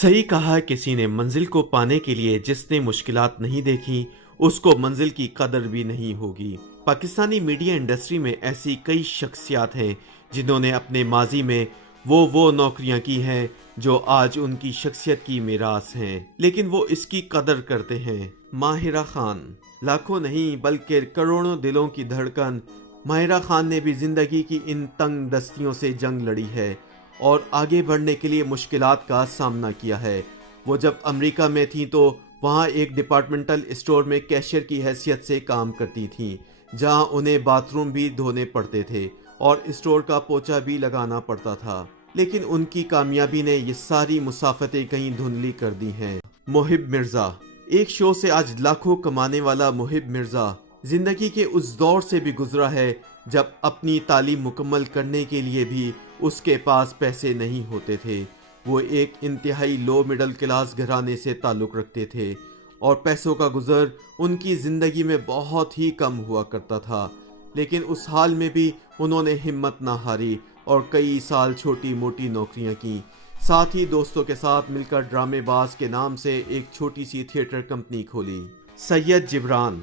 صحیح کہا کسی نے، منزل کو پانے کے لیے جس نے مشکلات نہیں دیکھی اس کو منزل کی قدر بھی نہیں ہوگی۔ پاکستانی میڈیا انڈسٹری میں ایسی کئی شخصیات ہیں جنہوں نے اپنے ماضی میں وہ نوکریاں کی ہیں جو آج ان کی شخصیت کی میراث ہیں، لیکن وہ اس کی قدر کرتے ہیں۔ ماہرہ خان، لاکھوں نہیں بلکہ کروڑوں دلوں کی دھڑکن، ماہرہ خان نے بھی زندگی کی ان تنگ دستیوں سے جنگ لڑی ہے اور آگے بڑھنے کے لیے مشکلات کا سامنا کیا ہے۔ وہ جب امریکہ میں تھیں تو وہاں ایک ڈپارٹمنٹل اسٹور میں کیشیئر کی حیثیت سے کام کرتی تھیں، جہاں انہیں باتھ روم بھی دھونے پڑتے تھے اور اسٹور کا پوچھا بھی لگانا پڑتا تھا، لیکن ان کی کامیابی نے یہ ساری مسافتیں کہیں دھندلی کر دی ہیں۔ محب مرزا، ایک شو سے آج لاکھوں کمانے والا محب مرزا زندگی کے اس دور سے بھی گزرا ہے جب اپنی تعلیم مکمل کرنے کے لیے بھی اس کے پاس پیسے نہیں ہوتے تھے۔ وہ ایک انتہائی لو مڈل کلاس گھرانے سے تعلق رکھتے تھے اور پیسوں کا گزر ان کی زندگی میں بہت ہی کم ہوا کرتا تھا، لیکن اس حال میں بھی انہوں نے ہمت نہ ہاری اور کئی سال چھوٹی موٹی نوکریاں کی، ساتھ ہی دوستوں کے ساتھ مل کر ڈرامے باز کے نام سے ایک چھوٹی سی تھیٹر کمپنی کھولی۔ سید جبران،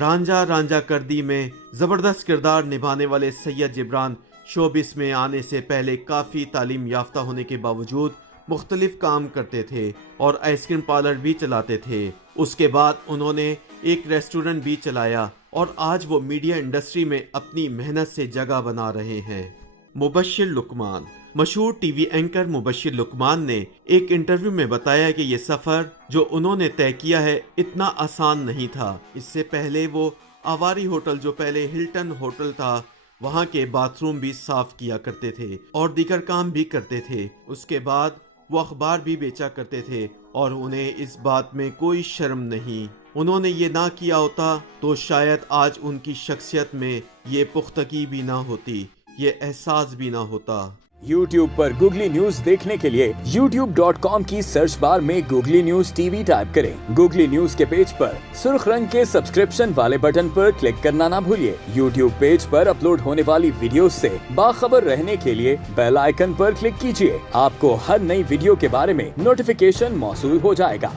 رانجھا رانجھا کردی میں زبردست کردار نبھانے والے سید جبران شوبس میں آنے سے پہلے کافی تعلیم یافتہ ہونے کے باوجود مختلف کام کرتے تھے اور آئس کریم پارلر بھی چلاتے تھے۔ اس کے بعد انہوں نے ایک ریسٹورنٹ بھی چلایا اور آج وہ میڈیا انڈسٹری میں اپنی محنت سے جگہ بنا رہے ہیں۔ مبشر لقمان، مشہور ٹی وی اینکر مبشر لقمان نے ایک انٹرویو میں بتایا کہ یہ سفر جو انہوں نے طے کیا ہے اتنا آسان نہیں تھا۔ اس سے پہلے وہ آواری ہوٹل، جو پہلے ہلٹن ہوٹل تھا، وہاں کے باتھ روم بھی صاف کیا کرتے تھے اور دیگر کام بھی کرتے تھے۔ اس کے بعد وہ اخبار بھی بیچا کرتے تھے اور انہیں اس بات میں کوئی شرم نہیں۔ انہوں نے یہ نہ کیا ہوتا تو شاید آج ان کی شخصیت میں یہ پختگی بھی نہ ہوتی، یہ احساس بھی نہ ہوتا۔ YouTube پر گوگلی نیوز دیکھنے کے لیے youtube.com کی سرچ بار میں googly news T V type کریں۔ گوگلی نیوز کے پیج پر سرخ رنگ کے سبسکرپشن والے بٹن پر کلک کرنا نہ بھولیے۔ YouTube پیج پر اپلوڈ ہونے والی ویڈیوز سے باخبر رہنے کے لیے بیل آئیکن پر کلک کیجیے۔ آپ کو ہر نئی ویڈیو کے بارے میں نوٹیفیکیشن موصول ہو جائے گا۔